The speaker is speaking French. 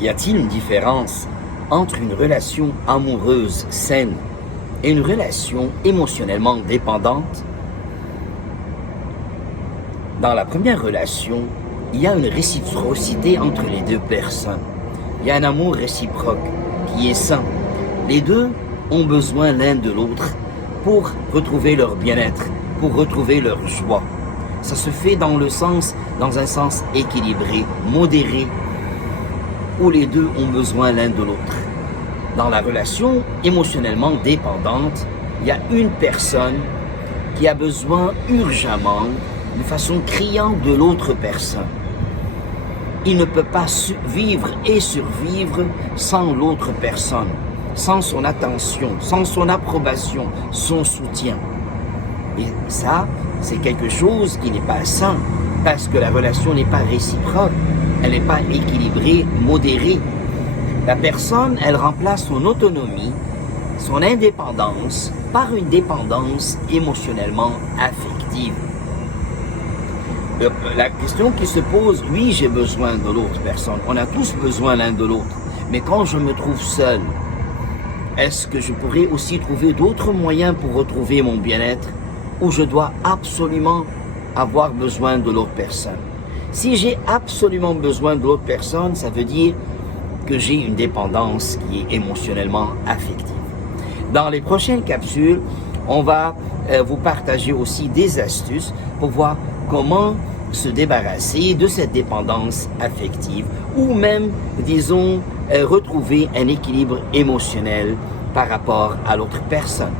Y a-t-il une différence entre une relation amoureuse saine et une relation émotionnellement dépendante? Dans la première relation, il y a une réciprocité entre les deux personnes. Il y a un amour réciproque qui est sain. Les deux ont besoin l'un de l'autre pour retrouver leur bien-être, pour retrouver leur joie. Ça se fait dans un sens équilibré, modéré, où les deux ont besoin l'un de l'autre. Dans la relation émotionnellement dépendante, il y a une personne qui a besoin urgemment, de façon criante, de l'autre personne. Il ne peut pas vivre et survivre sans l'autre personne, sans son attention, sans son approbation, son soutien. Et ça, c'est quelque chose qui n'est pas sain, parce que la relation n'est pas réciproque, elle n'est pas équilibrée, modérée. La personne, elle remplace son autonomie, son indépendance, par une dépendance émotionnellement affective. La question qui se pose, oui, j'ai besoin de l'autre personne, on a tous besoin l'un de l'autre, mais quand je me trouve seul, est-ce que je pourrais aussi trouver d'autres moyens pour retrouver mon bien-être, ou je dois absolument avoir besoin de l'autre personne? Si j'ai absolument besoin de l'autre personne, ça veut dire que j'ai une dépendance qui est émotionnellement affective. Dans les prochaines capsules, on va vous partager aussi des astuces pour voir comment se débarrasser de cette dépendance affective ou même, disons, retrouver un équilibre émotionnel par rapport à l'autre personne.